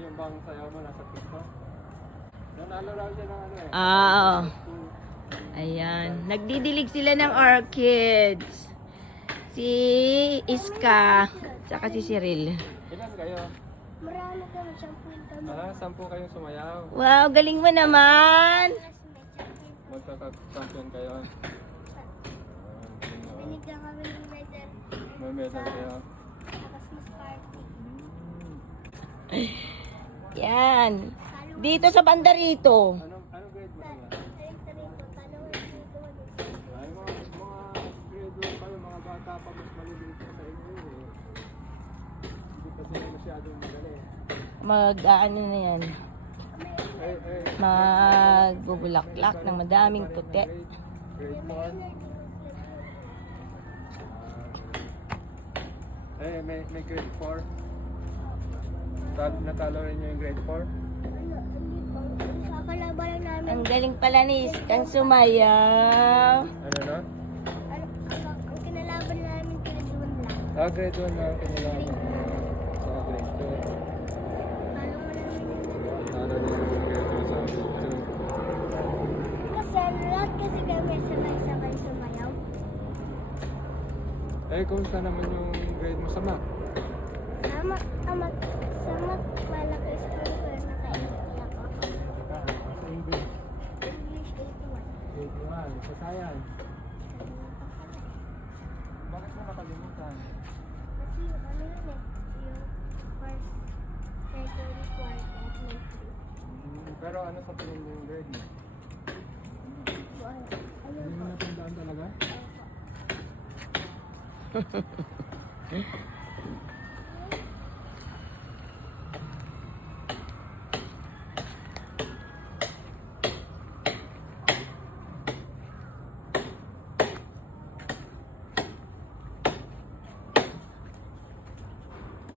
yung bang sayaw mo nasa TikTok. Nanalo raw siya ng ano eh. Ah, ayan. Nagdidilig sila ng orchids. Si Iska, saka si Cyril. Ilan kayo? Marami kami, 10 kami. 10 kayong sumayaw. Wow, galing mo naman. Magkaka-champion kayo. Binigyan kami ng medal. May medal kayo. Sa Christmas party. Yan. Dito sa banda rito. Anong grade mo naman? Ay, mga grade 1 kayo, mga bata pa mas maliliit sa inyo eh. Hindi pa sila masyadong madali. Ano na yan. Magbubulaklak ng madaming puti. Grade 4. May grade 4. Natalo rin nyo yung grade 4? Kakalaban namin. Ang galing pala ni Iskang sumayaw. Ano na? Ang kinalaban namin grade 1 lang. Grade 1 na ang kanilangan. Sa grade 2. Paano mo namin yun? Natalo rin yung grade 2 sa grade 2. Kasi lahat kasi kami sabay-sabay sumayaw. Kumusta naman yung grade mo sa math? Sa mat, malaki school ko naka-80 ako. Sa English? English 81. 81. Sa science? Bakit mo nakalimutan? Kasi yung ano yun eh, yung first, second, fourth, at ninth. Pero ano sa tingin mo yung grade mo? Ano Hindi mo po? natandaan talaga? Opo.